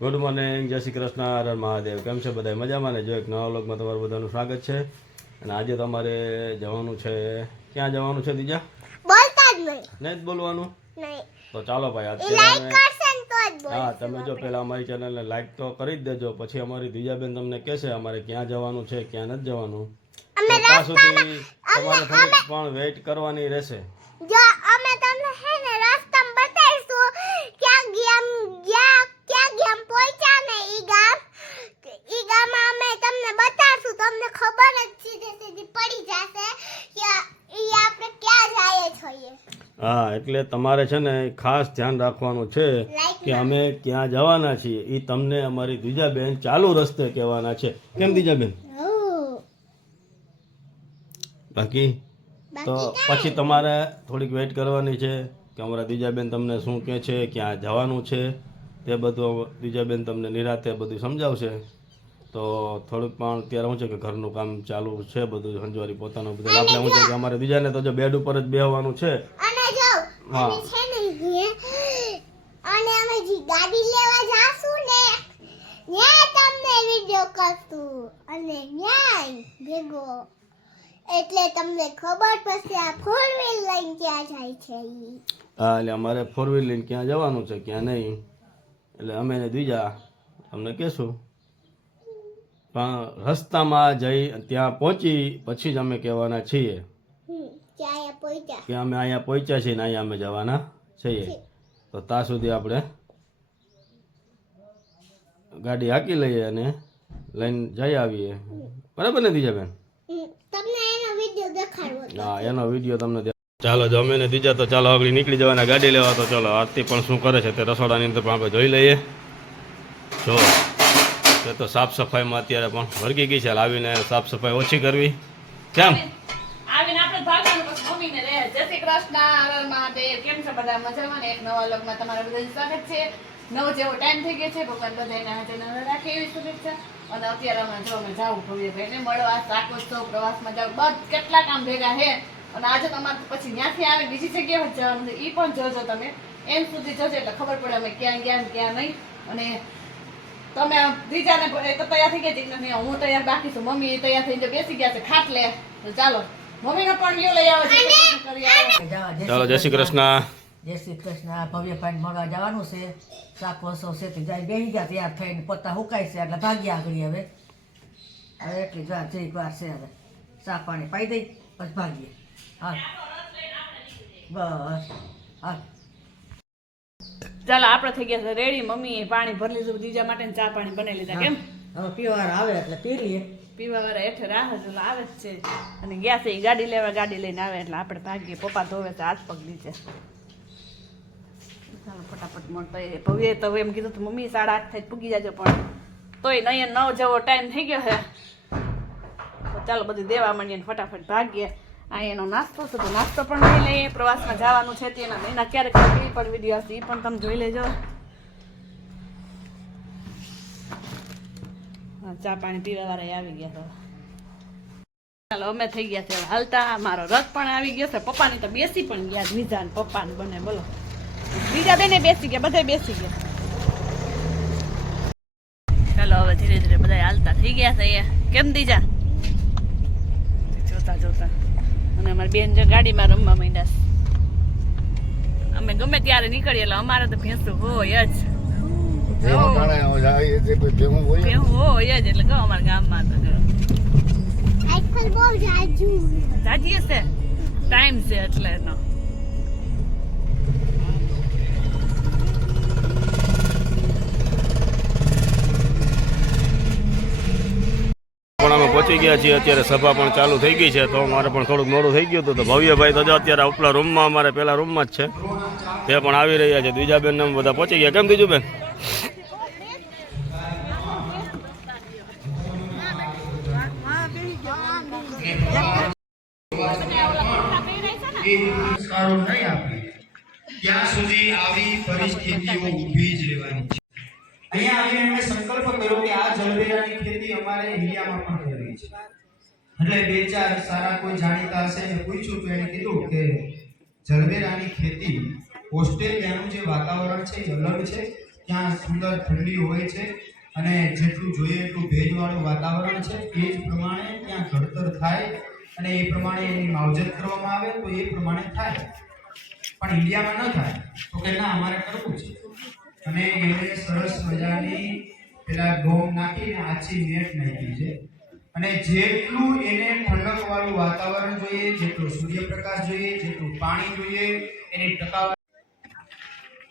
Good morning, જય શ્રી કૃષ્ણ, હર હર મહાદેવ. કેમ છે બધા? મજામાં ને? જો એક નવા વ્લોગમાં તમારું બધાનું સ્વાગત છે. અને આજે તમારે જવાનું છે, ક્યાં જવાનું છે દીજા? બોલતા જ નહીં જ બોલવાનું નહીં. તો ચાલો ભાઈ, હા તમે જો પહેલા અમારી ચેનલને લાઈક તો કરી જ દેજો, પછી અમારી દીજાબેન તમને કહેશે અમારે ક્યાં જવાનું છે, ક્યાં નથી જવાનું. ત્યાં સુધી તમારે થોડીક પણ વેઇટ કરવાની રહેશે. જો અમે તમને હે ને રસ્તામાં બતાવીશું ક્યાં ગામ પહોંચ્યા ને ઈ ગામ અમે તમને બતાવશું. તમને ખબર જ સીધી પડી જશે કે ઈ આપણે ક્યાં જઈએ છીએ. હા, એટલે તમારે છે ને ખાસ ધ્યાન રાખવાનું છે કે અમે ક્યાં જવાના છીએ. એ તમને અમારી દીજાબેન ચાલુ રસ્તે કહેવાના છે. કેમ દીજાબેન? બાકી તો પછી તમારે થોડીક વેઇટ કરવાની છે કે અમારા દીજાબેન તમને શું કહે છે, ક્યાં જવાનું છે, તે બધું દીજાબેન તમને નિરાતે બધું સમજાવશે. તો થોડુંક પણ અત્યારે શું છે કે ઘરનું કામ ચાલુ છે, બધું સંજવારી પોતાનું બધું. આપણે શું છે કે અમારે દીજાને તો જો બેડ ઉપર જ બેહવાનું છે. હા, અને અમે જે ગાડી લેવા જાશું ને ત્યાં તમને વિડિયો કરશું અને ન્યાય ભેગો, એટલે તમને ખબર પડશે આ 4 વ્હીલ લઈને ક્યાં જાય છે. હા, એટલે અમારે 4 વ્હીલ લઈને ક્યાં જવાનું છે, ક્યાં નહીં, એટલે અમે ને દીજા તમને કહેશું. પણ રસ્તામાં જઈ ત્યાં પહોંચી પછી જ અમે કહેવાના છીએ કે અમે અહીંયા પહોંચ્યા છીએ ને અહીંયા અમે જવાના છીએ. તો ત્યાં સુધી આપણે ગાડી હાકી લઈએ અને લઈને જઈ આવીએ. બરાબર ને દીજાબેન? હા, એનો વિડીયો તમને. ચાલો જો અમે ને દીજા તો ચાલો આગળ નીકળી જવાના ગાડી લેવા. તો ચાલો આરતી પણ શું કરે છે તે રસોડાની અંદર પણ આપણે જોઈ લઈએ. જો તે તો સાફ સફાઈમાં અત્યારે પણ વળગી ગઈ છે. આવીને સાફ સફાઈ ઓછી કરવી. કેમ આવીને આપણે ભાગવાનું પછી મમ્મીને રહે. જય શ્રી કૃષ્ણ, હર હર મહાદેવ. કેમ છો બધા? મજામાં ને? એક નવા વ્લોગમાં તમારા બધાનું સ્વાગત છે. નવો જેવો ટાઈમ થઈ ગયો છે. ભગવાન બધાને હાજર રાખે એવી શુભેચ્છા. અને અત્યારે અમે જો અમે જાવું ભવ્યભાઈને મળવા, શાકોત્સવ, પ્રવાસમાં જાવ, કેટલા કામ ભેગા છે. અને આજે તમારે પછી ત્યાંથી આવે બીજી જગ્યાએ જવાનું છે. એ પણ જોજો તમે, એમ સુધી જોજો એટલે ખબર પડે અમે ક્યાં ગયા ને ક્યાં નહીં. અને તમે બીજાને તો તૈયાર થઈ ગયા છે, હું તૈયાર બાકી છું. મમ્મી તૈયાર થઈને બેસી ગયા છે ખાટલે. તો ચાલો મમ્મીને પણ વ્યૂ લઈ આવો. ચાલો, જય શ્રી કૃષ્ણ. જય શ્રી કૃષ્ણ. ભવ્ય પાણી મળવા જવાનું છે. શાક વસો છે તે જાય બેસી ગયા તૈયાર થઈને પત્તા હુકાય છે એટલે ભાગ્યા આગળ. હવે એટલી જ વાર છે. હવે શાક પાણી પાઈ દઈ પછી ભાગીએ. હા બસ હા. ચાલો આપણે થઈ ગયા છે રેડી. મમ્મી પાણી ભરી લીધું દીજા માટે, ચા પાણી બનાવી લીધા. કેમ હવે પીવા આવે એટલે પી લઈએ. પીવા વાળા હેઠે રાહ જ આવે જ છે. અને ગયા છે એ ગાડી લેવા, ગાડી લઈને આવે એટલે આપણે ભાગીએ. પપ્પા ધોવે તો હાથ પગ નીચે. ચાલો ફટાફટ મળતો. ભવ્ય તો એમ કીધું તો મમ્મી 8:30 થઈ પૂગી જાજો, પણ તોય નહીં 9 જેવો ટાઈમ થઈ ગયો છે. તો ચાલો બધું દેવા માંડીએ ફટાફટ ભાગીએ. આ એનો નાસ્તો છે તો નાસ્તો પણ લઈ લઈએ. પ્રવાસમાં જવાનું છે તેના મહિના ક્યારેક કેવી પણ વિડીયો હશે એ પણ તમે જોઈ લેજો. ચા પાણી પીવા વાળા આવી ગયા તો ચાલો અમે થઈ ગયા છે હાલતા. મારો રથ પણ આવી ગયો છે. પપ્પાની તો બેસી પણ ગયા. બીજા ને પપ્પા ને બને બોલો, બીજા બેને બેસી ગયા, બધા બેસી ગયા. ચાલો હવે ધીરે ધીરે બધા હાલતા થઈ ગયા છે. કેમ દીજા? જોતા જોતા. અને અમારી બેન જો ગાડીમાં રમવા માંડ્યા. અમે ગમે ત્યારે નીકળીએ એટલે અમારે તો ભેંસું હોય જ. ભેહું હોય જ એટલે કહો અમારા ગામમાં તો જાજી હશે, ટાઈમ છે એટલે એનો. પણ અમે પહોંચી ગયા છીએ. અત્યારે સભા પણ ચાલુ થઈ ગઈ છે. તો મારે પણ થોડુંક મોડું થઈ ગયું હતું. તો ભવ્યભાઈ તો જો અત્યારે ઉપલા રૂમમાં, અમારે પેલા રૂમમાં જ છે, તે પણ આવી રહ્યા છે. દીજાબેન ને બધા પહોંચી ગયા. કેમ દીજુબેન? ત્યાં સુધી આવી પરિસ્થિતિઓ ઊભી જ રહેવાની છે. અહીંયા આવીને એમણે સંકલ્પ કર્યો કે આ જલબેરાની ખેતી અમારે ઇન્ડિયામાં પણ કરવી છે. એટલે બે ચાર સારા કોઈ જાણીતા હશે એને પૂછ્યું તો એને કીધું કે જલબેરાની ખેતી ઓસ્ટ્રેલિયાનું જે વાતાવરણ છે એ અલગ છે, ત્યાં સુંદર ઠંડી હોય છે અને જેટલું જોઈએ એટલું ભેજવાળું વાતાવરણ છે એ જ પ્રમાણે ત્યાં ઘડતર થાય અને એ પ્રમાણે એની માવજત કરવામાં આવે તો એ પ્રમાણે થાય. પણ ઇન્ડિયામાં ન થાય તો કે ના અમારે કરવું છે. અને એને સરસ મજાની પેલા ગોમ નાખીને આછી નેટ નાખી છે અને જેટલું એને ઠંડક વાળું વાતાવરણ જોઈએ, જેટલો સૂર્યપ્રકાશ જોઈએ, જેટલું પાણી જોઈએ, એની ટકાવારી.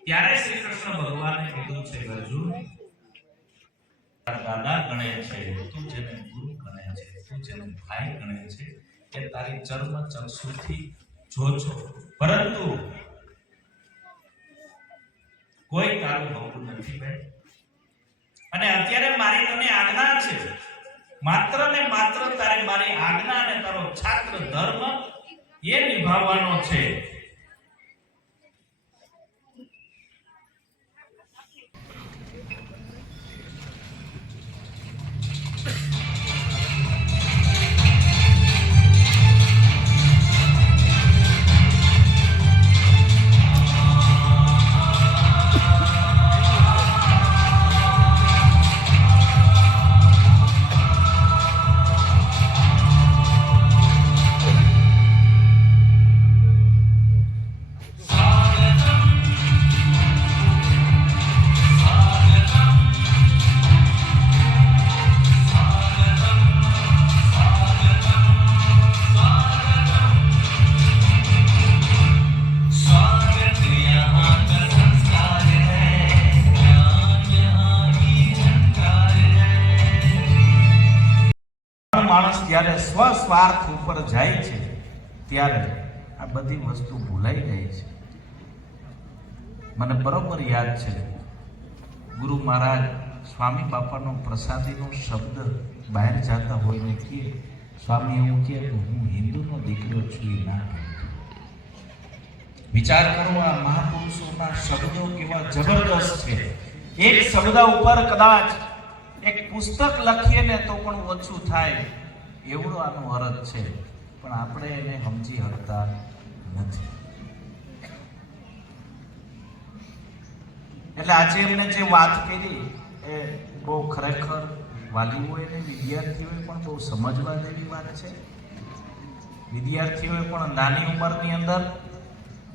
ત્યારે શ્રી કૃષ્ણ ભગવાને કીધું છે કે અર્જુન, દાદા ગણે છે, તું જેને ગુરુ ગણે છે, તું જેને ભાઈ ગણે છે, એ તારી ચર્મ ચક્ષુથી જોજો, પરંતુ કોઈ તારું હોતું નથી ભાઈ. અને અત્યારે મારી તને આજ્ઞા છે, માત્ર ને માત્ર તારે મારી આજ્ઞા અને તારો છાત્ર ધર્મ એ નિભાવવાનો છે. માણસ ત્યારે સ્વસ્વાર્થ ઉપર જાય છે ત્યારે આ બધી વસ્તુ ભૂલાઈ જાય છે. મને બરોબર યાદ છે, ગુરુ મહારાજ સ્વામી બાપાનો પ્રસાદીનો શબ્દ બહાર જતા હોય ને કે સ્વામી એવું કહે કે હું હિન્દુનો દીકરો છું, એ ના કહે. વિચાર કરો, આ મહાપુરુષોના શબ્દો કેવા જબરદસ્ત છે. એક શબ્દ ઉપર કદાચ એક પુસ્તક લખીએ ને તો પણ ઓછું થાય એવડો આનો અર્થ છે, પણ આપણે એને સમજી શકતા નથી. એટલે આજે એમને જે વાત કરી એ બહુ ખરેખર વાલીઓએ ને વિદ્યાર્થીઓએ પણ બહુ સમજવા જેવી વાત છે. વિદ્યાર્થીઓએ પણ નાની ઉંમરની અંદર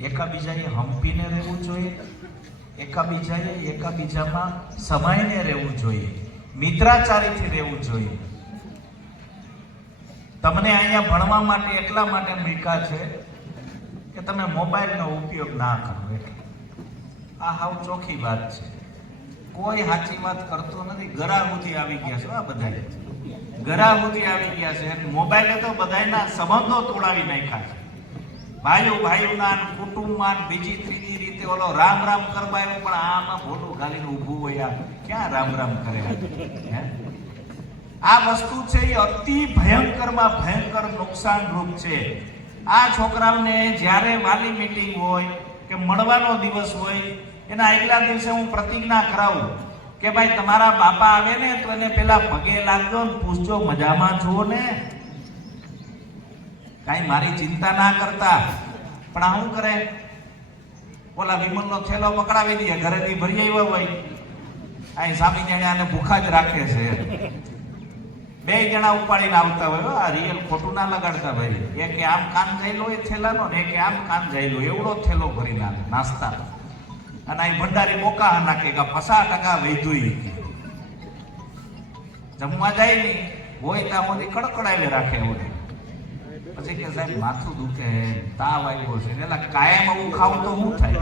એકાબીજાને હંપીને રહેવું જોઈએ, એકાબીજામાં સમાઈને રહેવું જોઈએ, મિત્રાચારીથી રહેવું જોઈએ. તમને અહીંયા ભણવા માટે એટલા માટે મૂક્યા છે કે તમે મોબાઈલનો ઉપયોગ ના કરો. એટલે આ હાવ ચોખ્ખી વાત છે. કોઈ સાચી વાત કરતો નથી. ગરા સુધી આવી ગયા છે, આ બધા ગરા સુધી આવી ગયા છે. મોબાઈલે તો બધાના સંબંધો તોડાવી નાખ્યા છે. ભાઈઓના કુટુંબમાં બીજી ત્રીજી રીતે ઓલો રામ રામ કરવાયો, પણ આમાં ભોટું ગાલીને ઊભું હોય, ક્યાં રામ રામ કરે? આ વસ્તુ છે એ અતિ ભયંકરમાં ભયંકર નુકસાન રૂપ છે. આ છોકરાઓને જ્યારે વાલી મીટિંગ હોય કે મળવાનો દિવસ હોય, એના આગલા દિવસે હું પ્રતિજ્ઞા કરાવું કે ભાઈ તમારા બાપા આવે ને તો એને પેલા પગે લાગજો ને પૂછજો મજામાં છો ને, કાંઈ મારી ચિંતા ના કરતા. પણ આ શું કરે? ઓલા વિમલનો થેલો પકડાવી દે, ઘરેથી ભરી આવ્યો હોય, અહીં સામી જણે આને ભૂખા જ રાખે છે. બે જણા ઉપાડીને આવતા હોય, આ રિયલ ખોટું ના લગાડતા ભાઈ. એક આમ કાન જઈલો એ થેલાનો ને એક આમ કાન જઈલો, એવડો થેલો ભરી નાખે નાસ્તા. અને અહીં ભંડારી મોકા નાખે કે 50% વૈધું. જમવા જાય નહીં હોય ત્યાં સુધી કડકડાવી રાખે હોય. પછી કે સાહેબ માથું દુખે, તાવ આવ્યો છે, એટલે કાયમ આવું ખાવું તો શું થાય?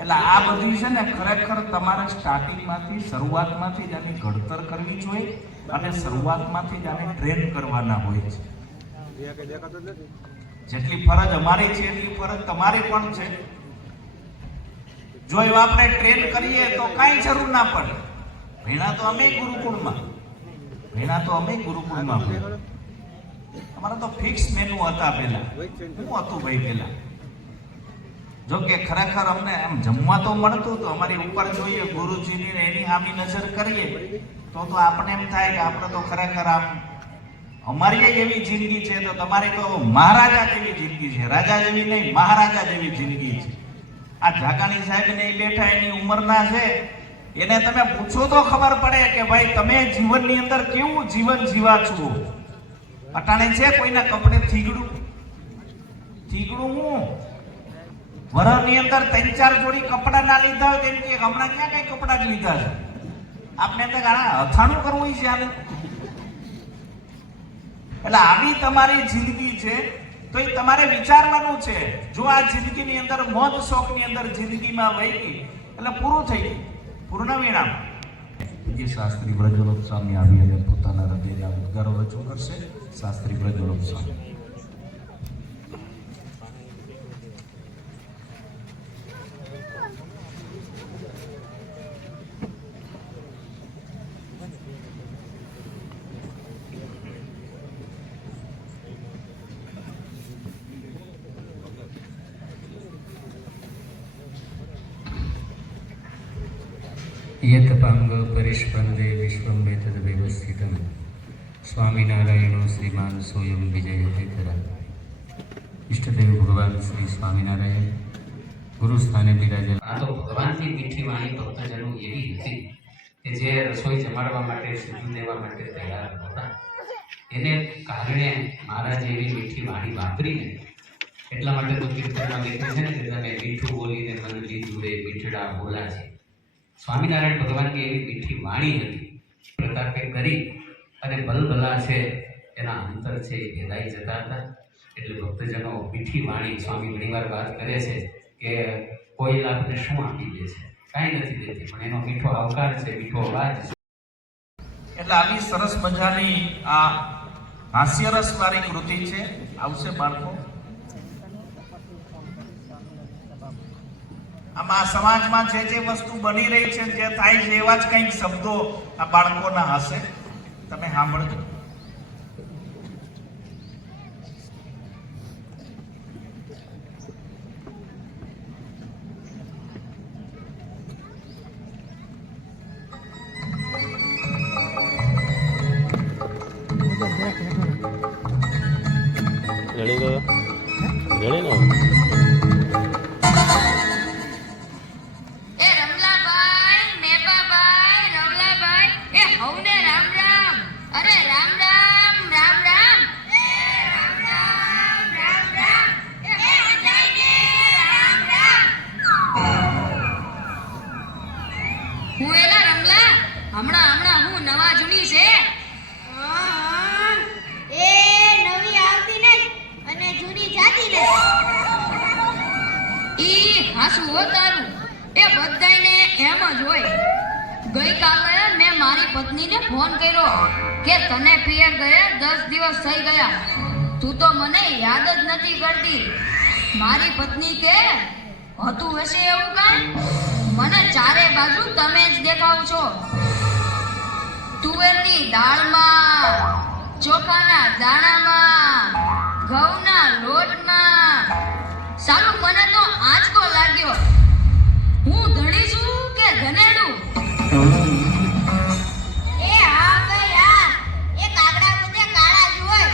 એટલે આ બધું છે ને ખરેખર તમારે સ્ટાર્ટિંગમાંથી શરૂઆતમાંથી જ આની ઘડતર કરવી જોઈએ અને શરૂઆતમાંથી જ આને ટ્રેન કરવાના હોય છે. જેટલી ફરજ અમારી છે એટલી ફરજ તમારી પણ છે. જો એવા આપણે ટ્રેન કરીએ તો કાંઈ જરૂર ના પડે. ભણ્યા તો અમે ગુરુકુળમાં અમારા તો ફિક્સ મેનુ હતા પહેલા. શું હતું ભાઈ પહેલા? જો કે ખરેખર અમને એમ જમવા તો મળતું હતું. અમારી ઉપર જોઈએ ગુરુજીની એની સામી નજર કરીએ તો આપણે એમ થાય કે આપણે તો ખરેખર આમ અમારી એવી જિંદગી છે, તો તમારી તો મહારાજા જેવી જિંદગી છે. રાજા જેવી નહીં, મહારાજા જેવી જિંદગી છે. આ ઝાકાણી સાહેબ ને બેઠા એની ઉંમરના છે, એને તમે પૂછો તો ખબર પડે કે ભાઈ તમે જીવનની અંદર કેવું જીવન જીવા છો. અટાણે છે કોઈના કપડે થીગડું હું વરની અંદર 3-4 જોડી કપડા ના લીધા હોય તેમ કે હમણાં ક્યાં કઈ કપડા જ લીધા છે. આપને તો ગાણા અથાણું કરવું છે આને. એટલે આવી તમારી જિંદગી છે તો એ તમારે વિચારવાનું છે. જો આ જિંદગીની અંદર મોજ શોખની અંદર જિંદગીમાં વહી ગઈ એટલે પૂરું થઈ ગયું, પૂર્ણ વિરામ. જે શાસ્ત્રી બ્રજવલ્લભ સ્વામી આવી અને પોતાના હૃદયના ઉદ્ગારો રજૂ કરશે. શાસ્ત્રી બ્રજવલ્લભ સ્વામી. યતપાંગ પરિષ્પંદે વિશ્વં વેતદ વ્યવસ્થિતમ સ્વામિનારાયણો શ્રીમાન સોયમ વિજયતે તરા. ઈષ્ટદેવ ભગવાન શ્રી સ્વામિનારાયણ ગુરુ સ્થાને બિરાજેલા. આ તો ભગવાનની મીઠી વાણી ભક્તજનો એવી હતી કે જે રસોઈ જમાડવા માટે સિદ્ધિ દેવા માટે તૈયાર હતા. એને કારણે મહારાજ એવી મીઠી વાણી વાપરીને એટલા માટે તો કીર્તનમાં લખ્યું છે ને કે તમે મીઠું બોલીને મન લીધું રે મીઠડા બોલા છે. સ્વામિનારાયણ ભગવાનની એવી મીઠી વાણી હતી, પ્રતાપે કરી અને ભલભલા છે એના અંતર છે એ ભેદાઈ જતા હતા. એટલે ભક્તજનો મીઠી વાણી સ્વામી ઘણીવાર વાત કરે છે કે કોઈ લાભને શું આપી દે છે, કાંઈ નથી દેતી, પણ એનો મીઠો આવકાર છે, મીઠો અવાજ છે. એટલે આવી સરસ મજાની આ હાસ્યરસ વાળી કૃતિ છે. આવશે બાળકો. આમાં સમાજમાં જે વસ્તુ બની રહી છે, જે થાય છે એવા જ કંઈક શબ્દો આ બાળકોના હશે. તમે સાંભળજો. રેડી ગયો? રેડી ને? એ રમલાભાઈ, મેપાભાઈ, રમલાભાઈ, એ હવને રામ રામ. અરે રામ રામ, રામ રામ. એ રામ રામ, રામ રામ. એ બધાયને રામ રામ. હું એલા રમલા, હમણાં હું નવા જૂની છે. એ નવી આવતી નહીં અને જૂની જાતી નહીં. ઈ હાસું હો તારું. એ બધાયને એમ જ હોય. ગઈકાલે મેં મારી પત્નીને ફોન કર્યો કે તને પિયર ગયા 10 દિવસ થઈ ગયા, તું તો મને યાદ જ નથી કરતી. મારી પત્ની કે હતું હશે એવું કાંઈ? મને ચારે બાજુ તમે જ દેખાવ છો. તુવેરની દાળમાં, ચોખાના દાણામાં, ઘઉંના લોટમાં. સાલું મને તો આંચકો લાગ્યો. હું ધણી છું કે ધનેડું? એ હા ભાઈ હા, એ કાગડા બધે કાળા જ હોય.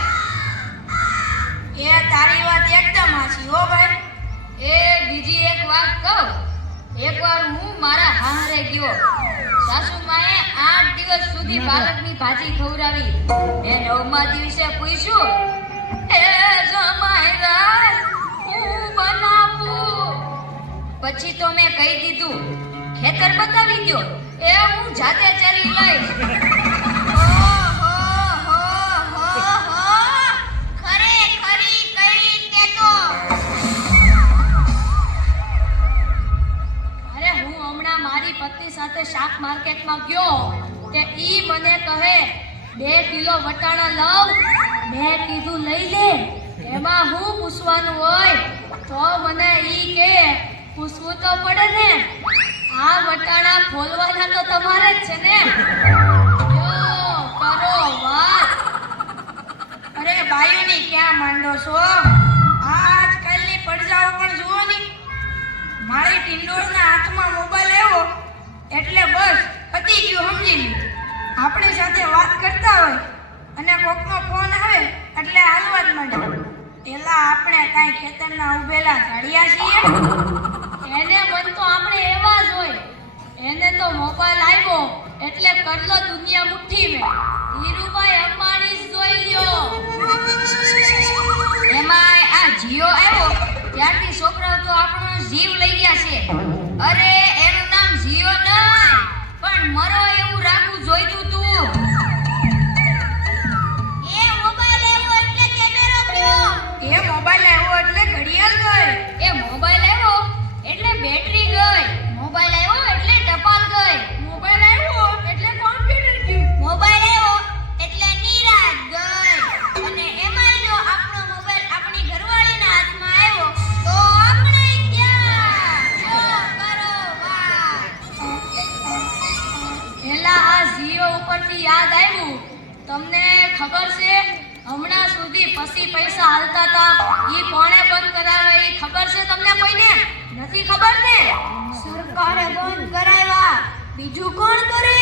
એ તારી વાત એકદમ હાચી હો ભાઈ. એ બીજી એક વાત કહું. એકવાર હું મારા હાહરે ગયો. સાસુમાએ 8 દિવસ સુધી પાલકની ભાજી ખવડાવી. મેં 9મા દિવસે પૂછ્યું, એ જમાઈ રાજ હું બનાવું? પછી તો મેં કહી દીધું, ખેતર બતાવી દો, એ હું જાતે ચરી લઈશ. ખરેખરી કઈ તે તો. અરે હું હમણાં મારી પત્ની સાથે શાક માર્કેટમાં ગયો તે ઈ મને કહે 2 કિલો વટાણા લાવ. મેં કીધું લઈ લે, એમાં હું પૂછવાનું હોય? તો મને ઈ કે પૂછવું તો પડે ને, આ વટાણા ફોલવાના તો તમારે જ છે ને. યો કરો વાત. અરે બાયુની ક્યાં માંડો છો? આજકાલની પડજાઓ પણ જુઓ ની. મારી ટિંડોળના હાથમાં મોબાઈલ આવ્યો એટલે બસ પતી ગયું, સમજી લ્યો. આપણી સાથે વાત કરતા હોય અને કોકનો ફોન આવે એટલે હાલવા જ માંડે. એલા આપણે કાંઈ ખેતરના ઉભેલા ઝાડિયા છીએ? એને મન તો આપણે એવા જ હોય. એને તો મોબાઈલ આવ્યો એટલે કરલો દુનિયા મુઠ્ઠી મેં. ધીરુભાઈ અંબાણી જોઈ લ્યો. એમાંય આ જીઓ આવ્યો ત્યારથી છોકરાઓ તો આપણો જીવ લઈ ગયા છે. અરે એનું નામ જીઓ નહીં પણ મરો એવું રાખવું જોઈતું તું. એ મોબાઈલ આવ્યો એટલે કેમેરો ગયો. એ મોબાઈલ આવ્યો એટલે ઘડિયાળ ગઈ. એ મોબાઈલ આવ્યો એટલે બેટરી ગઈ. મોબાઈલ આવ્યો એટલે ટપાલ ગઈ. મોબાઈલ આવ્યો એટલે કોમ્પ્યુટર ગયું. મોબાઈલ આવ્યો એટલે નિરાત ગઈ. અને એમાંય જો આપણો મોબાઈલ આપણી ઘરવાળીના હાથમાં આવ્યો તો આપણે ક્યાં? જો કરો વાત. એલા આ જીઓ ઉપરથી યાદ આવ્યું. તમને ખબર છે હમણાં સુધી પછી પૈસા હાલતા હતા ઈ કોણે બંધ કરાવે ઈ ખબર છે તમને કોઈને? નથી ખબર ને? સરકારે બંધ કરાવ્યા. બીજું કોણ કરે?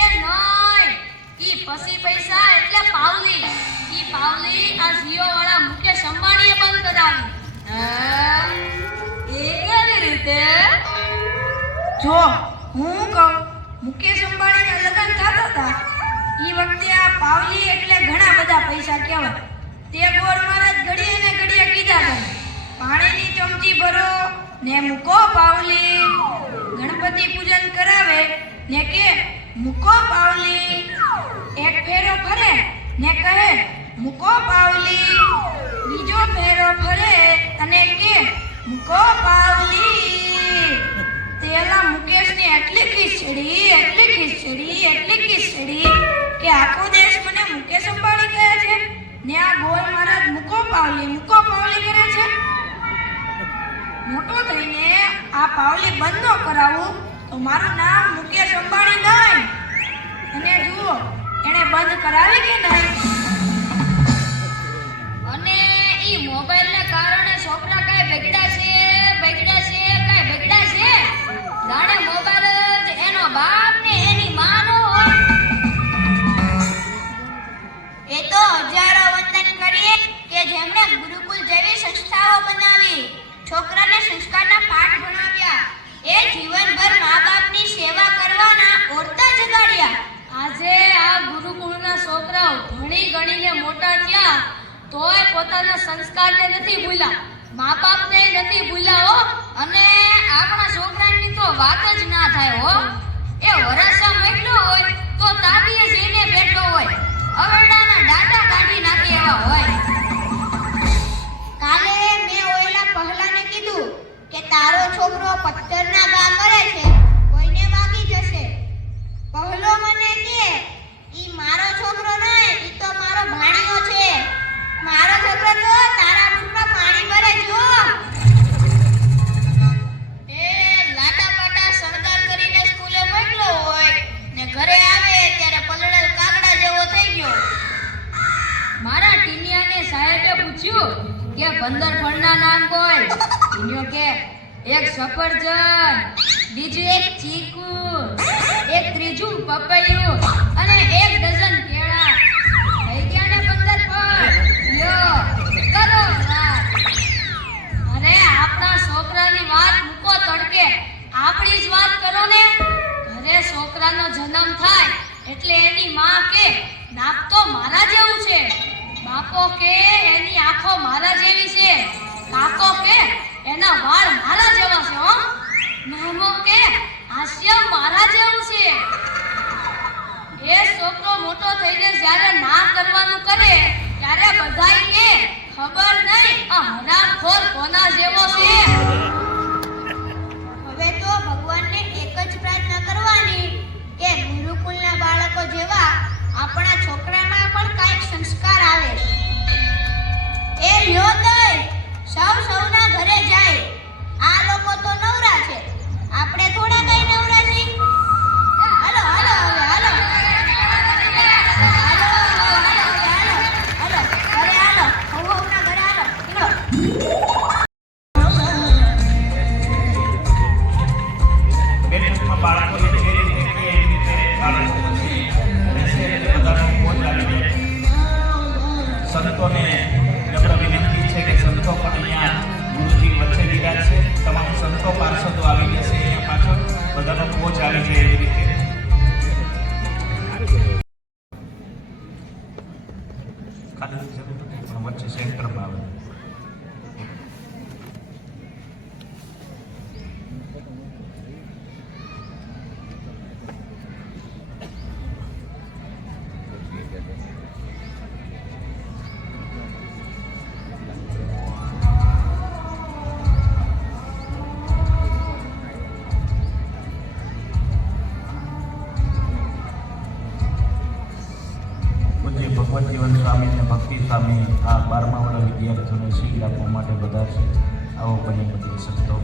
એ નહીં, ઈ પછી પૈસા એટલે પાવલી. ઈ પાવલી આ જીઓ વાળા મુકેશ અંબાણીએ બંધ કરાવી. એ કેવી રીતે? જો હું કહું, મુકેશ અંબાણીના લગ્ન થતા હતા ઈ વખતે આ પાવલી એટલે ઘણા બધા પૈસા કહેવાય. તે ગોળ મહારાજ ઘડીએ ને ઘડીએ કીધા કરે, પાણીની ચમચી ભરો ને મૂકો પાવલી. ગણપતિ પૂજન કરાવે ને કે મૂકો પાવલી. એક ફેરો ફરે ને કહે મૂકો પાવલી. બીજો ફેરો ફરે અને કે મૂકો પાવલી. તેલા મુકેશને એટલી ખીચડી કે આખો દેશ મને મુકેશ અંબાણી કહે છે ને આ ગોળ મહારાજ મૂકો પાવલી કરે છે. મોટો થઈને આ પાવલી બંધ ન કરાવું તો મારું નામ મુકેશ અંબાણી નહીં. અને જુઓ એણે બંધ કરાવી કે નહીં. અને ઈ મોબાઈલને કારણે છોકરા કાંઈ બગડ્યા છે. જાણે મોબાઈલ જ એનો બાપ ને એની માં નો હોય. એ તો હજારો વંદન કરીએ કે જેમણે ગુરુકુલ જેવી સંસ્થાઓ બનાવી, છોકરાને સંસ્કારના પાઠ ભણાવ્યા, એ જીવનભર મા-બાપની સેવા કરવાના ઓરતા જગાડ્યા. આજે આ ગુરુકુળના છોકરાઓ ભણી ગણીને મોટા થયા તોય પોતાના સંસ્કારને નથી ભૂલ્યા, મા બાપને નથી ભૂલ્યા હો. અને આપણા છોકરાની તો વાત જ ના થાય હો. એ વરાસા મેળ્યો હોય તો તાબીએ જઈને બેઠો હોય, અવેડાના ડાટા કાઢી નાખે એવા હોય. કાલે મેં ઓયલા પહલાને કીધું કે તારો છોકરો પથ્થરના ઘા કરે છે, કોઈને વાગી જશે. પહલો મને કે ઈ મારો છોકરો નહીં, ઈ તો મારો ભાણિયો છે. મારો છોકરો તો તારા બૂટમાં પાણી ભરે જો. એ લાટા પાટા શણગાર કરીને સ્કૂલે મોકલો હોય ને ઘરે આવે ત્યારે પલળેલ કાગડા જેવો થઈ ગયો. મારા ટીનિયાને સાહેબે પૂછ્યું કે 15 ફળના નામ બોલ. ટીનિયો કે એક સફરજન, બીજું એક ચીકુ, એક ત્રીજું પપૈયું અને 1 ડઝન કેળા. થઈ ગયા ને 15 ફળ. લ્યો કરો વાત. અરે આપણા છોકરાની વાત મૂકો તડકે, આપણી જ વાત કરો ને. ઘરે છોકરાનો જન્મ થાય એટલે એની માં કે નાક તો મારા જેવું છે, બાપો કે એની આંખો મારા જેવી છે, કાકો કે એના વાળ મારા જેવા છે હો, મામો કે હાસ્ય મારા જેવું છે. એ છોકરો મોટો થઈને જ્યારે ના કરવાનું કરે ત્યારે બધાય કે ખબર નહીં આ હરામખોર કોના જેવો છે. હવે તો ભગવાનને એક જ પ્રાર્થના કરવાની કે ગુરુકુલના બાળકો જેવા આપણા છોકરામાં પણ કાંઈક સંસ્કાર આવે. એ લ્યો તોય સૌના ઘરે જાય. આ લોકો તો નવરા છે, આપણે થોડા કઈ નવરા છીએ. હાલો હાલો હવે હાલો ઘરે હાલો, હવના ઘરે હાલો. બેઠકમાં બાળકોને જે રીતે કે એવી રીતે બાળકો પછી બધાને પહોંચાડીને સંતોને નમ્ર વિનંતી છે કે ભગવત જીવન સ્વામી અને ભક્તિ સ્વામી આ 12મા વર્ષના વિદ્યાર્થીઓને શીખ આપવા માટે બધા છે. આવો બની બધી શકતો.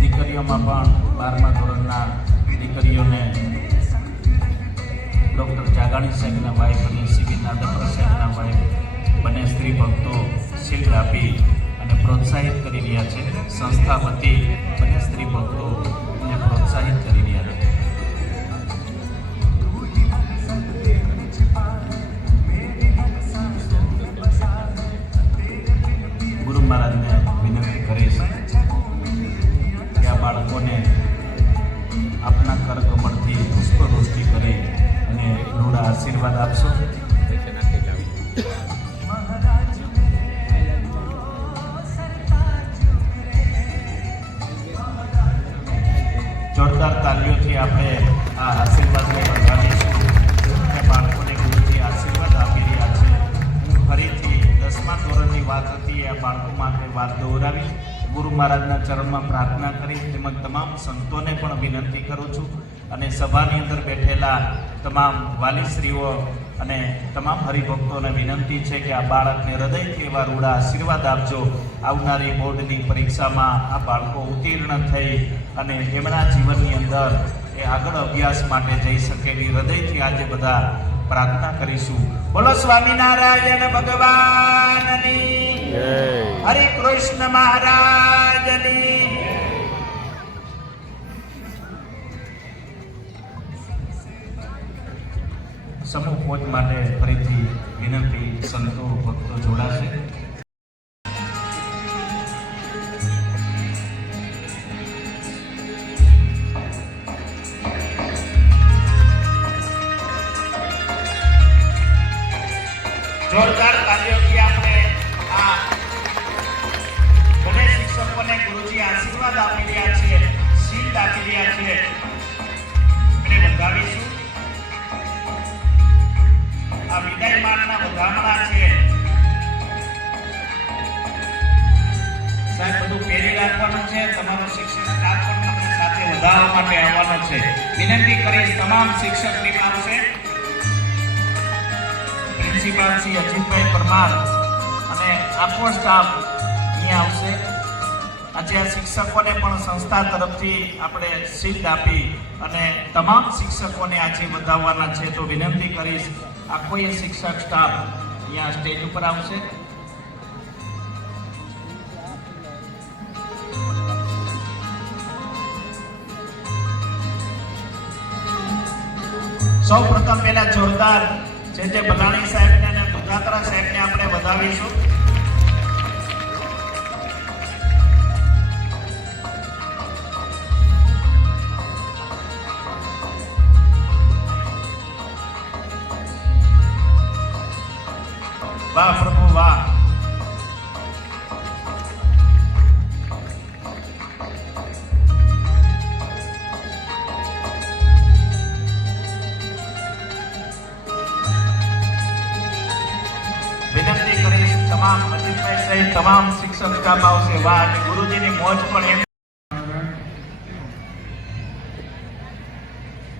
દીકરીઓમાં પણ 12મા ધોરણના દીકરીઓને ડૉક્ટર જાગાણી સાહેબના વાઇફ અને સીબી નાદપર સાહેબના વાઇફ બંને સ્ત્રી ભક્તો શિલ્ડ આપી અને પ્રોત્સાહિત કરી રહ્યા છે. સંસ્થા વતી બંને સ્ત્રી ભક્તોને પ્રોત્સાહિત કરી રહ્યા છે. ગુરુ મહારાજને વિનંતી કરીશ કે આ બાળકોને આપના કરકમળથી પુષ્પવૃષ્ટિ કરી અને રૂડા આશીર્વાદ આપશો. જોરદાર તાલીઓથી આપણે આ આશીર્વાદને વધાવીશું. બાળકોને ગુરુજી આશીર્વાદ આપી રહ્યા છે. હું ફરીથી 10મા ધોરણની વાત હતી આ બાળકો માટે વાત દોહરાવી ગુરુ મહારાજના ચરણમાં પ્રાર્થના કરી તેમજ તમામ સંતોને પણ વિનંતી કરું છું અને સભાની અંદર બેઠેલા તમામ વાલીશ્રીઓ અને તમામ હરિભક્તોને વિનંતી છે કે આ બાળકને હૃદયથી એવા રૂડા આશીર્વાદ આપજો. આવનારી બોર્ડની પરીક્ષામાં આ બાળકો ઉત્તીર્ણ થઈ અને એમના જીવનની અંદર એ આગળ અભ્યાસ માટે જઈ શકે એવી હૃદયથી આજે બધા પ્રાર્થના કરીશું. બોલો સ્વામિનારાયણ ભગવાનની હરે કૃષ્ણ મહારાજની. સમૂહ પોત માટે ફરીથી વિનંતી સંતો ભક્તો જોડાશે. જોરદાર તાલીઓથી આપણે આ બંને શિક્ષકોને ગુરુજી આશીર્વાદ આપી રહ્યા છે, શીલ્ડ આપી રહ્યા છે. આપણે વધાવીશું. આ વિદાય માનના વધામણા છે. સાહેબ બધું પહેરી રાખવાનું છે. તમારો શિક્ષક સ્ટાફ પણ તમને સાથે વધારવા માટે આવવાનો છે. વિનંતી કરીશ તમામ શિક્ષક ટીમ આવશે. પ્રિન્સિપાલ શ્રી અજીતભાઈ પરમાર અને આખો સ્ટાફ અહીંયા આવશે. આજે આ શિક્ષકોને પણ સંસ્થા તરફથી આપણે શીલ્ડ આપી અને તમામ શિક્ષકોને આજે વધાવવાના છે. તો વિનંતી કરીશ આખો એ શિક્ષક સ્ટાફ અહીંયા સ્ટેજ ઉપર આવશે. સૌ પ્રથમ પહેલા જોરદાર જે બલાણી સાહેબને અને દુધાત્રા સાહેબને આપણે વધાવીશું. વાહ પ્રભુ વાહ. વિનંતી કરીશ તમામ અજીતભાઈ સહિત તમામ શિક્ષક સ્ટાફ આવશે. વાહ અને ગુરુજીની મોજ પણ એમ.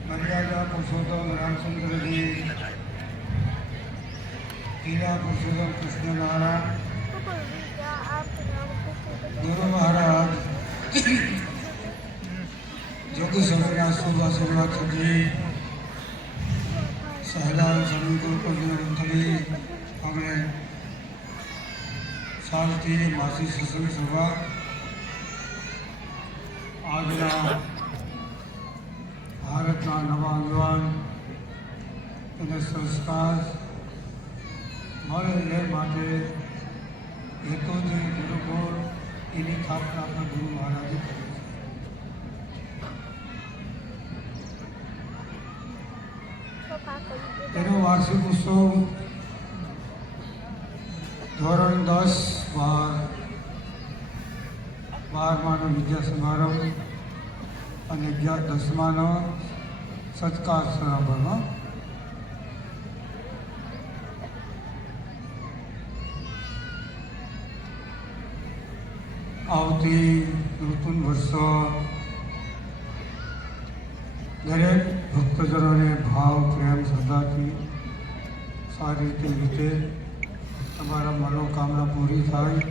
મર્યાદા પુરુષોત્તમ રામચંદ્રજી, હીરા પુરુષોત્તમ કૃષ્ણનારાયણ, ગુરુ મહારાજ, જોગી સ્વામીના શુભ આશીર્વાદથી સહેલાલ સ્વામી ગુરુકુળની અમે શાંતિ માસી સત્સંગ સભા આજના ભારતના નવા યુવાન અને સંસ્કાર મળે એ માટે હેતુથી ગુરુકુળ એની સ્થાપના પણ ગુરુ મહારાજે કરી છે. એનો વાર્ષિક ઉત્સવ ધોરણ 10, 12માનો વિદ્યા સમારંભ અને 10માનો સત્કાર સમારંભમાં આવતી નૂતન વર્ષ દરેક ભક્તજનોને ભાવ પ્રેમ શ્રદ્ધાથી સારી રીતે તમારા મનોકામના પૂરી થાય,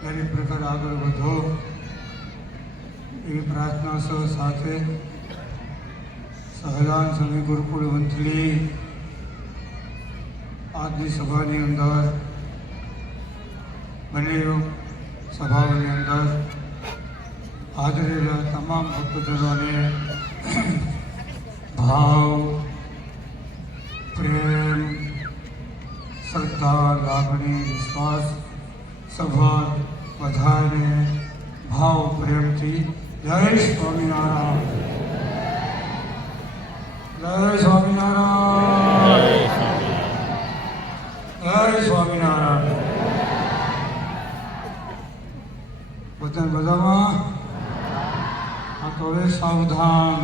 દરેક પ્રકાર આગળ વધો એવી પ્રાર્થના સાથે સહજાન સ્વામી ગુરુકુળ વંથલી આજની સભાની અંદર બંને સભાઓની અંદર હાજરેલા તમામ ભક્તજનોને ભાવ પ્રેમ શ્રદ્ધા લાગણી વિશ્વાસ સભા બધાને ભાવ પ્રેમથી જય સ્વામિનારાયણ, જય સ્વામિનારાયણ, જય સ્વામિનારાયણ. બધામાં આ તો હવે સાવધાન.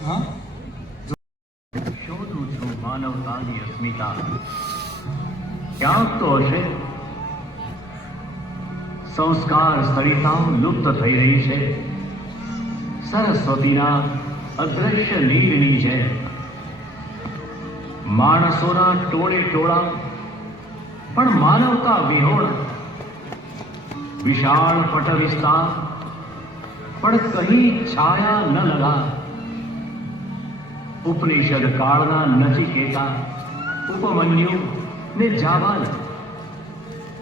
હા, શોધું છું માનવતાની અસ્મિતા, ક્યાંક તો હશે. સંસ્કાર સરિતાઓ લુપ્ત થઈ રહી છે, સરસ્વતીના અદ્રશ્ય નીરની જેમ. માણસોના ટોળે ટોળા પણ માનવતા વિહોણ, વિશાળ પટ વિસ્તાર પણ કહી છાયા ન લગા. ઉપનિષદ કાળના નચિકેતા ઉપમન્યુ ને જાબાલ,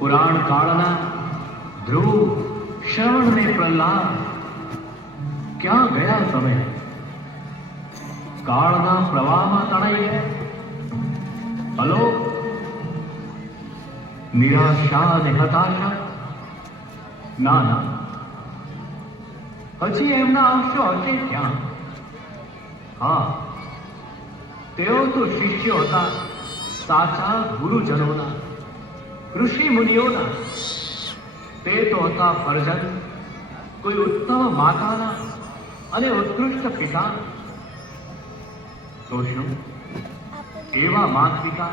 પુરાણ કાળના ધ્રુવ શ્રવણ ને પ્રહલાદ, ક્યાં ગયા તમે? કાળના પ્રવાહમાં તણાઈ ગયા. હલો, નિરાશા અને હતાશા? ના ના, હજી એમના અંશો હશે ક્યાં? હા, તેઓ તો શિષ્યો હતા સાચા ગુરુજનોના, ઋષિ મુનિઓના. તે તો હતા ફરજન કોઈ ઉત્તમ માતાના અને ઉત્કૃષ્ટ પિતા. તો શું એવા માતા પિતા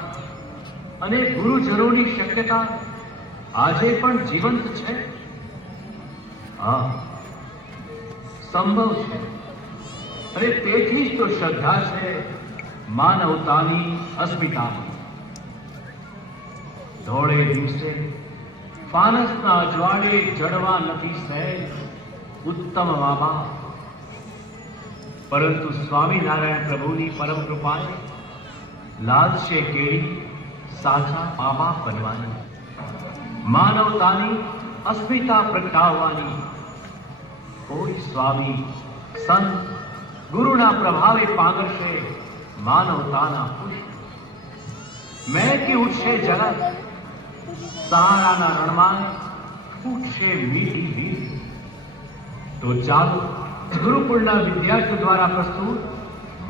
અને ગુરુજનોની શક્યતા આજે પણ જીવંત છે? હા, સંભવ છે. અને તેથી જ તો શ્રદ્ધા છે માનવતાની અસ્મિતામાં. ધોળે દિવસે ફાનસના અજવાળે જડવા નથી સહેજ ઉત્તમ બાબા, પરંતુ સ્વામિનારાયણ પ્રભુની પરમ કૃપાએ લાદશે કેળી સાચા મા બાપ બનવાની, માનવતાની અસ્મિતા પ્રગટાવવાની. કોઈ સ્વામી સંત ગુરુના પ્રભાવે પાંગરશે માનવતાના પુષ્પ. મહેકી ઉઠશે જગત, સહારાના રણમાં ફૂટશે મીઠી વીર. તો ચાલો ગુરુકુળના વિદ્યાર્થીઓ દ્વારા પ્રસ્તુત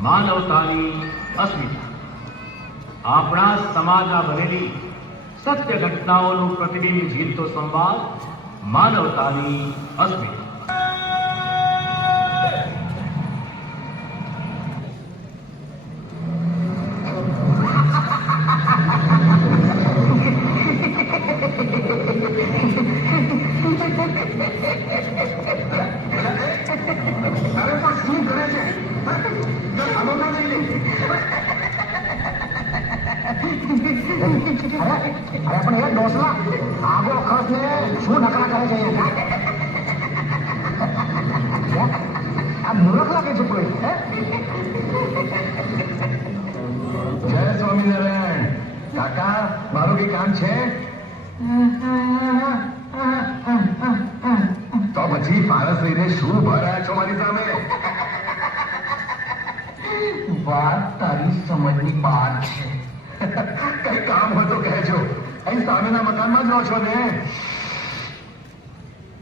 માનવતાની અસ્મિતા, આપણા સમાજમાં બનેલી સત્ય ઘટનાઓનું પ્રતિબિંબ ઝીલતો સંવાદ માનવતાની અસ્મિતા. અરે પણ એ ડોસલા આગો ખર્ચ ને શું નકરા કરે છે? આ મૂર્ખ લાગે છે કોઈ. જય સ્વામિનારાયણ. કાકા, મારું કઈ કામ છે? તો પછી ફારસ લઈને શું ભરાયા છો મારી સામે? વાત તારી સમજની બહાર છે. કઈ કામ હોય તો કહેજો. અહીં સામેના મકાનમાં જ રહો છો ને?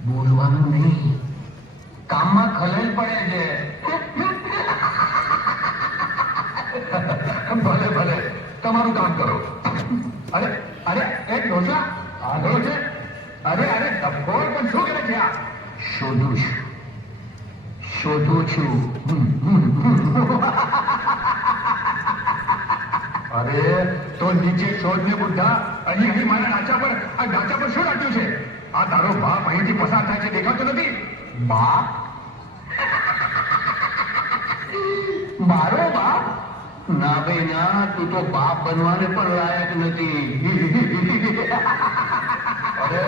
બોલવાનું નહીં, કામમાં ખલેલ પડે છે. ભલે ભલે, તમારું કામ કરો. અરે અરે, એક ડોસા આગળ છે. અરે અરે, ડફોડ પણ શું કરે છે આ? શોધું છું. અરે તો નીચે શોધ ને બુઢા. અહીં મારા ઢાંચા પર શું રાખ્યું છે? આ તારો બાપ અહીંથી પસાર થાય છે દેખાતો નથી? બાપ? મારો બાપ? ના ભાઈ ના, તું તો બાપ બનવાને પણ લાયક નથી. અરે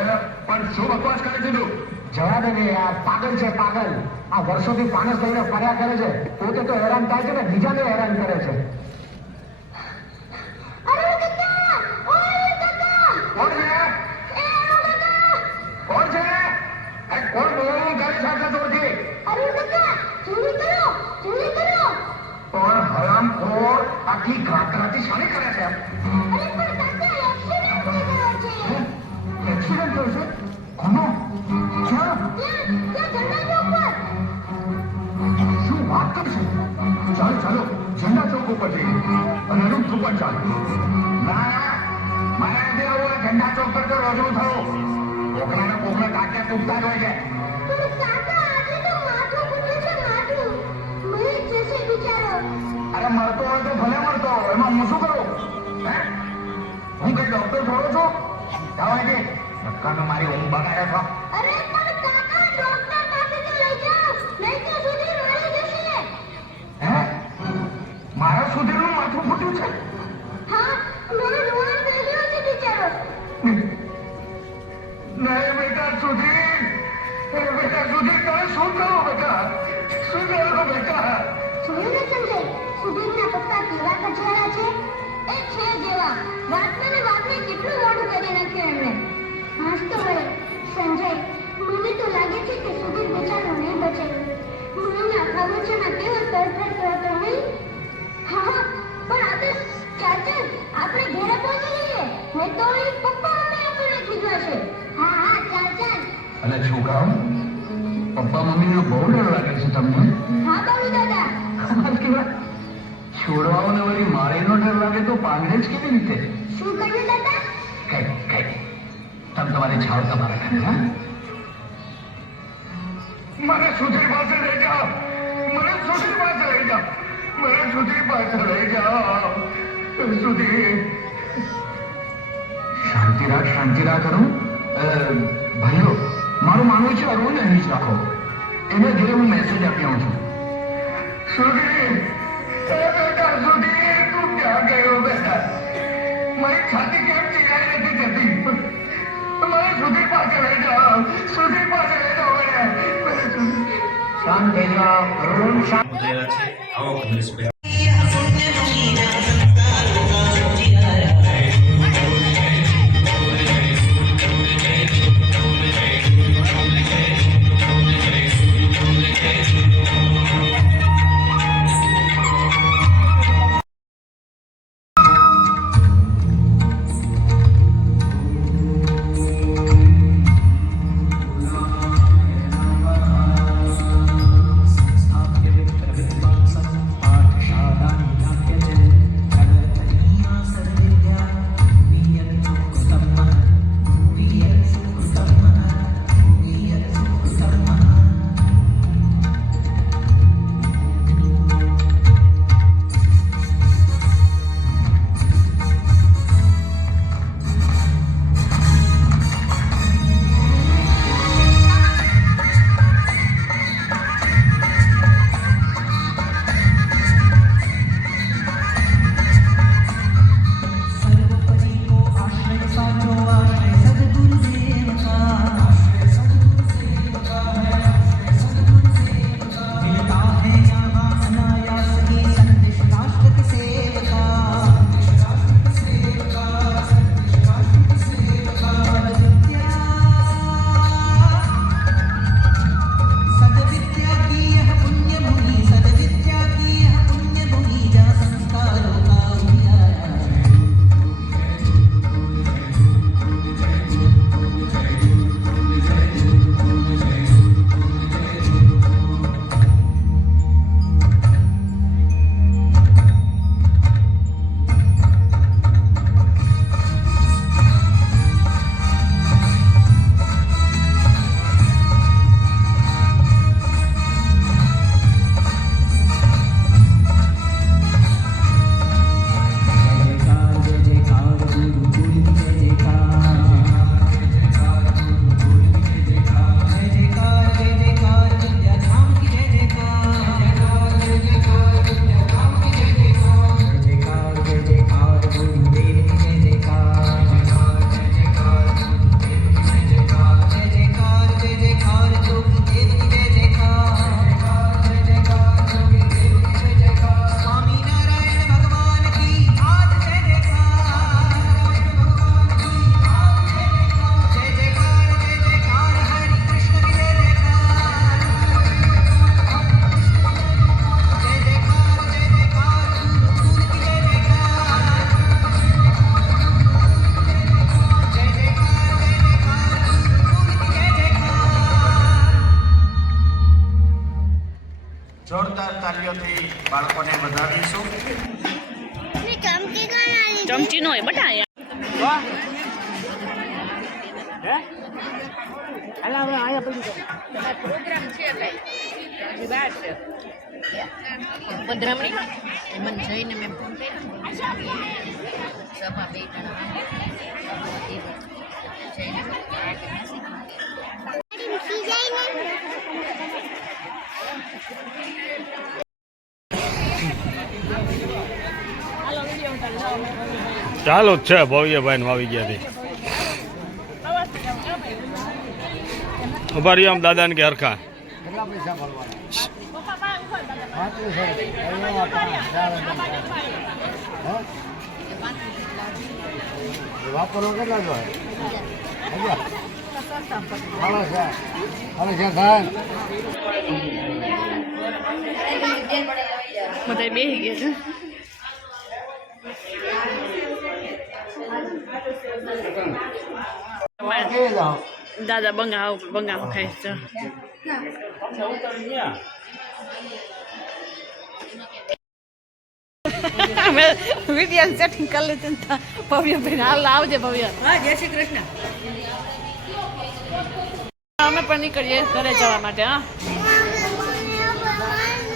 પણ શું બકવાસ કરે છે તું? જવા દે ને યાર, પાગલ છે પાગલ. આ વર્ષોથી પાનસ લઈને ફર્યા કરે છે, પોતે તો હેરાન થાય છે ને બીજાને હેરાન કરે છે. કોણ છે? કોણ છે? કોણ બોલવાનું કરે છે આટલા જોરથી? પણ હરામખોર આખી ઘાતરાથી શાને કરે છે? એક્સિડન્ટ થયો છે? કોનો? ક્યાં? શું વાત કરશો? ચાલો ચાલો ઝંડા ચોક ઉપર જઈએ અને રૂમ તું પણ ચાલ. ના, મારે નથી આવવું. ઝંડા ચોક પર તો રોજનું થયું. કોકરાના કોકરા કાંટા તૂટતા જ હોય છે. અરે મરતો હોય તો ભલે મરતો, એમાં હું શું કરું? હે, હું કઈ ડોક્ટર થોડો છું? જાઓ અહીંથી. નક્કાનો મારી ઊંઘ બગાડે છો. અરે પણ કાકા, ડોક્ટર પાસે તો લઈ જાઓ, નહીં તો સુધી મરી જશે. હે, મારા સુધીરનું માથું ફૂટ્યું છે? હા, મારો જવાન થઈ ગયો છે બિચારો. નહીં બેટા સુધીર, બેટા સુધીર, તમે શું કરો બેટા? શું કરો બેટા? જોયું ને સંજય, સુધીરના પપ્પા કેવા કચરાના છે? એ છે જેવા. વાતમાં ને વાતમાં કેટલું મોડું કરી નાખ્યું એમણે. હાસ તો વળે. સંજય, મને તો લાગે છે કે સુધીર બિચારો નહીં બચે. મને આખા બચ્ચામાં કેવો તડફડતો હતો નહીં? હા, પણ આ તો ચાચા, આપણે ઘરે પહોંચી જઈએ. નહીં તો એ પપ્પા અમે આપણને ખીજવાશે. હા હા, ચાચા. અને છોકરાઓ, પપ્પા મમ્મીનો બહુ ડર લાગે છે તમને? હા બાબુ દાદા. છોડવાઓને વળી મારેનો ડર લાગે તો પાંગડે જ કેવી રીતે? શું કર્યું દાદા? કઈ તમે તમારી છાવ તમારા ઘરે. હા, મને સુધીર પાસે લઈ જાઓ. મને સુધીર પાસે લઈ જાઓ. મને સુધીર પાસે લઈ જાઓ. સુધીર, શાંતિ રાખ કરું. ભાઈઓ, મારું માનવું છે અરુણને અહીં જ રાખો. એને ઘરે હું મેસેજ આપી આવું છું. સુધીર, બેટા સુધીર, તું ક્યાં ગયો બેટા? મારી છાતી કેમ ચીરાઈ નથી જતી? મને સુધીર પાસે લઈ જાઓ. સુધીર પાસે લઈ જાઓ. શાંત થઈ જાઓ. અરુણ શાંત. તાલીઓથી બાળકોને વધાવીશું. ચમચી કાના લીધી ચમચી નો હોય બટા પ્રોગ્રામ છે એટલે બહાર છે પધરામણી મને જઈને મેં ફોન કર્યો સભા બે ચાલો જ છે ભવ્યભાઈ નું આવી ગયા ઉભા રહ્યો આમ દાદા ને કે હરખા વાપરવા કેટલા જો બધા બેસી ગયા છે દાદા બંગા ખાય છે વિડિયો સેટિંગ કરી લીધું ભવ્ય ભાઈ હાલ આવજે ભવ્ય હા જય શ્રી કૃષ્ણ. અમે પણ નીકળીએ ઘરે જવા માટે હા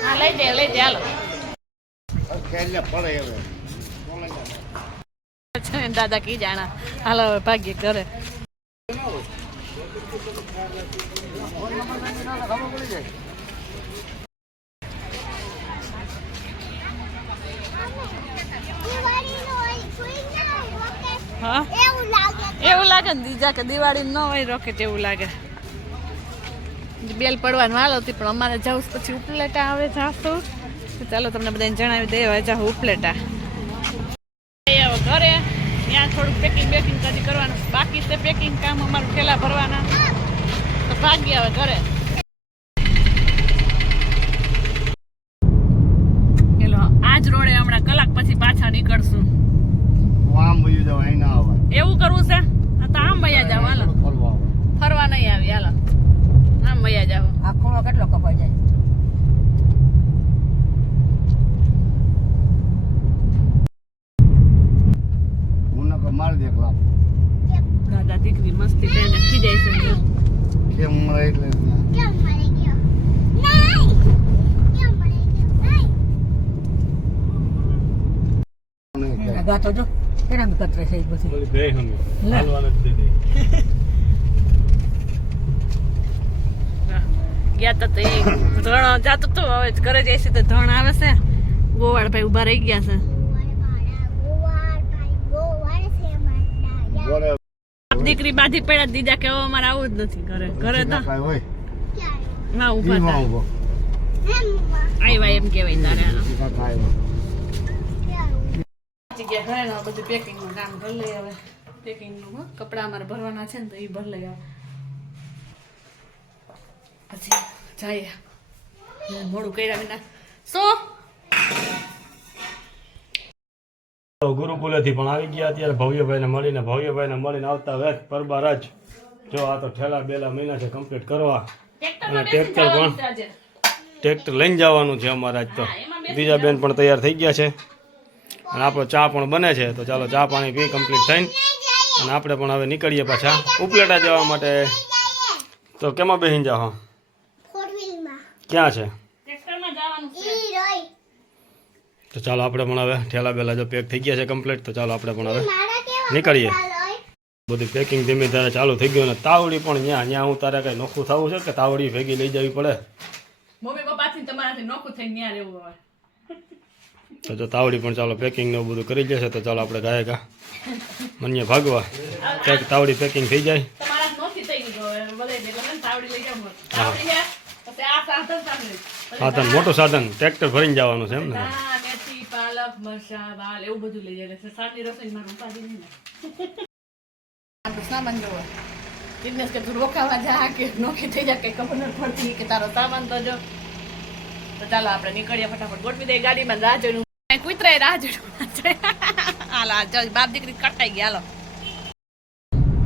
હા લઈ દે હાલો દાદા કી જાણા હાલો હવે ભાગ્ય ઘરે હા એવું લાગે ને દીજા કે દિવાળી ન હોય રોકેટ એવું લાગે બેલ પડવાનું હાલ હતી પણ અમારે જવું પછી ઉપલેટા આવે જાશું તો ચાલો તમને બધાને જણાવી દઈએ જાઉં ઉપલેટા ઘરે ત્યાં થોડુંક પેકિંગ કદી કરવાનું બાકી છે પેકિંગ કામ અમારું ઠેલા ભરવાના તો ભાગી આવે ઘરે પેલો આજ રોડે હમણાં કલાક પછી પાછા નીકળશું એવું કરવું છે તો આમ વયા જાવ હાલો ફરવા નહીં આવી હાલો આમ વયા જાવ આ ખૂણો કેટલો કપાઈ જાય દાદા દીકરી મસ્તી થઈને ખીજાય છે કેમ મરી ગયો નહીં કેમ મરી ગયો નહીં ગાતો જો કેના બી કતરે છે પછી બે હમે હાલવા નથી દે ગયા તો એ ધણ જાતો તો હવે ઘરે જઈશે તો ધણ આવે છે ગોવાળ ભાઈ ઉભા રહી ગયા છે દીકરી બાધી પડ્યા દીજા કે અમારે આવું જ નથી ઘરે તો ના ઉભા આવ્યા એમ કેવાય તારે ઘરે બધું પેકિંગ નું કામ ભરી લઈ હવે પેકિંગ નું કપડા અમારે ભરવાના છે ને તો એ ભરી લઈ આવે પછી જઈએ મોડું કર્યા વિના શું ગુરુકુલેથી પણ આવી ગયા અત્યારે ભવ્યભાઈને મળીને આવતા વેત પરબાર જ જો આ તો ઠેલા બેલા મહિના છે કમ્પ્લીટ કરવા અને ટ્રેક્ટર લઈને જવાનું છે અમારે આજ તો બીજા બેન પણ તૈયાર થઈ ગયા છે અને આપણો ચા પણ બને છે તો ચાલો ચા પાણી પી કમ્પ્લીટ થઈને અને આપણે પણ હવે નીકળીએ પાછા ઉપલેટા જવા માટે તો કેમાં બેસીને જાઓ ક્યાં છે તો ચાલો આપણે પણ હવે ઠેલા બેલા જો પેક થઈ ગયા છે કમ્પ્લીટ તો ચાલો આપણે પણ હવે નીકળીએ બધું પેકિંગ ધીમે ધીમે ચાલુ થઈ ગયું ને તાવડી પણ ત્યાં હું તારે કઈ નોખું થવું છે કે તાવડી ભેગી લઈ જવી પડે મમ્મી પપ્પાથી તમારાથી નોખું થઈને ત્યાં રહેવું હોય તો જો તાવડી પણ ચાલો પેકિંગ ને બધું કરી જશે તો ચાલો આપણે ગાય ગા મન્ય ભાગવા ક્યાંક તાવડી પેકિંગ થઈ જાય તમારા નોખી થઈ ગઈ બધે એટલે તાવડી લઈ જાવ તાવડી લે પછી આ સાધન મોટું સાધન ટ્રેક્ટર ભરીને જવાનું છે એમ ને મેથી પાલક મરચા વાલ એવું બધું લઈ જાય સાદી રસોઈ માં ઉપાડી નહીં સામાન જોવો બિઝનેસ કે તું રોકાવા જા કે નોખી થઈ જાય કઈ ખબર નથી પડતી કે તારો સામાન તો જો તો ચાલો આપણે નીકળીએ ફટાફટ ગોઠવી દઈએ ગાડીમાં રાહ જોઈને કુતરાય રાહ જોઈને હાલો બાપ દીકરી કટાઈ ગયા હાલો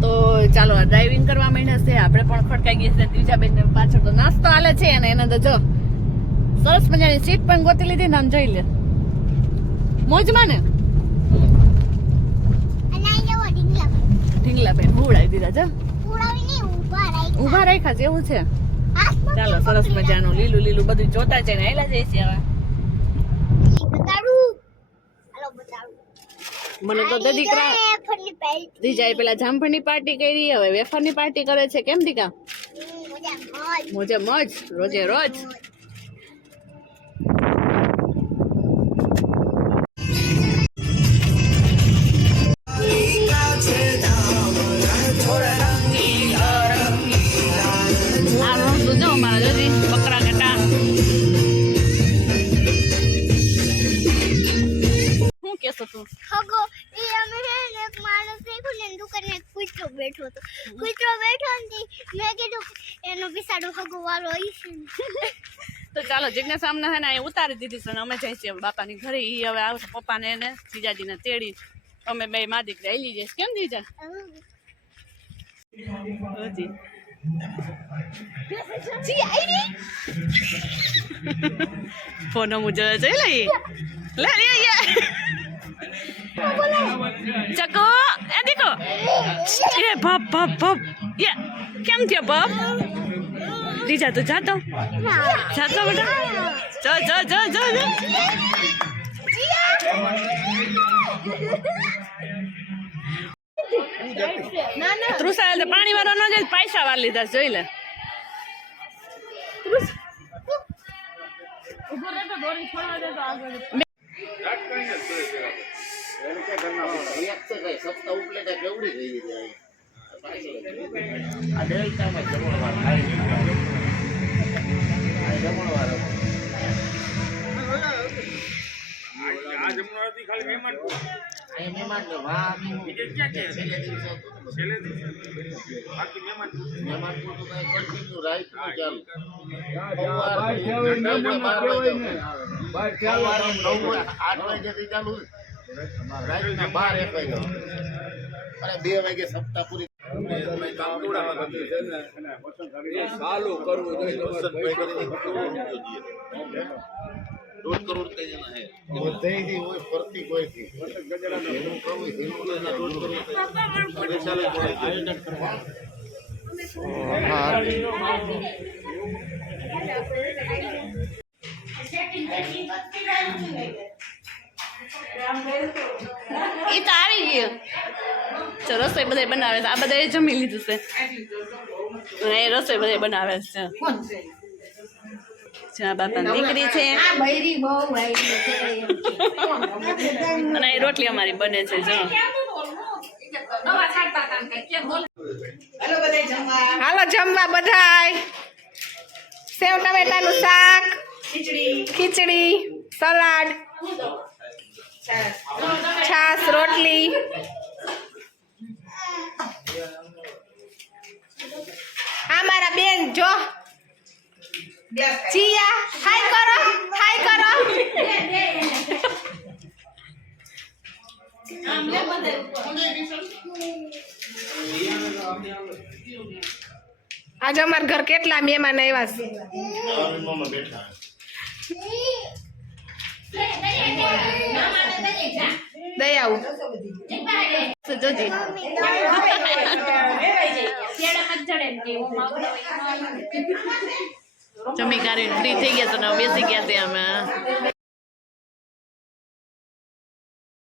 તો ચાલો ડ્રાઇવિંગ કરવા માંડ્યા છે આપણે પણ ખડકાઈ ગયા છે ત્રીજા બેન પાછળ તો નાસ્તો હાલે છે અને એના તો જો સરસ મજાની સીટ પણ ગોતી લીધી ને આમ જોઈ લે મોજમાં ને અને આ જેવો ઢીંગલા ઢીંગલા બેન ઉડાવી દીધા છે ઉડાવી નહીં ઊભા રાખ્યા છે એવું છે હાથમાં ચાલો સરસ મજાનું લીલું લીલું બધું જોતા છે ને હેલા જઈ છે હવે બતાડું હાલો બતાડું મને તો દીકરા દીજાએ પેલા જામફળની પાર્ટી કરી હવે વેફરની પાર્ટી કરે છે કેમ દીકા મોજે મોજ રોજે રોજ બકરા ઘટા શું કેસો તું હગો ઈ અમે હે ને એક માણસ દેખ્યો ને દુકાને એક કૂતરો બેઠો હતો કૂતરો બેઠો ને મેં કીધું એનો બિસાડો હગો વાળો ઈ છે તો ચાલો જિજ્ઞાસ સામને હે ને અહીં ઉતારી દીધી છે ને અમે જઈએ છીએ બાપાની ઘરે ઈ હવે આવશે પપ્પાને એને જીજાજીને તેડી અમે બે મા દીકરી આવી જઈશ કેમ જીજા હજી જી આવી ફોન મુજબ જોઈ લઈ લે ચકો એ દેખો એ બાપ બાપ બાપ ये કેમ થયો બાપ દીજા તો જાતો બેટા જા તૃષા પાણી વાળો ન જાય પૈસા વાર લીધા જોઈ લે એ તો આવી ગયું રસોઈ બધા બનાવે છે આ બધા જમી લીધું છે એ રસોઈ બધા બનાવે છે જ્યાં બાપાની દીકરી છે અને એ રોટલી અમારી બને છે જો હાલો જમવા બધાય સેવ ટમેટાનું શાક ખીચડી સલાડ છાસ રોટલી આ મારા બેન જો જીયા હાય કરો આજે અમારા ઘર કેટલા મહેમાન આવ્યા છે દયાવું જોજી જમી કાઢીને ફ્રી થઈ ગયા તો બેસી ગયા ત્યાં અમે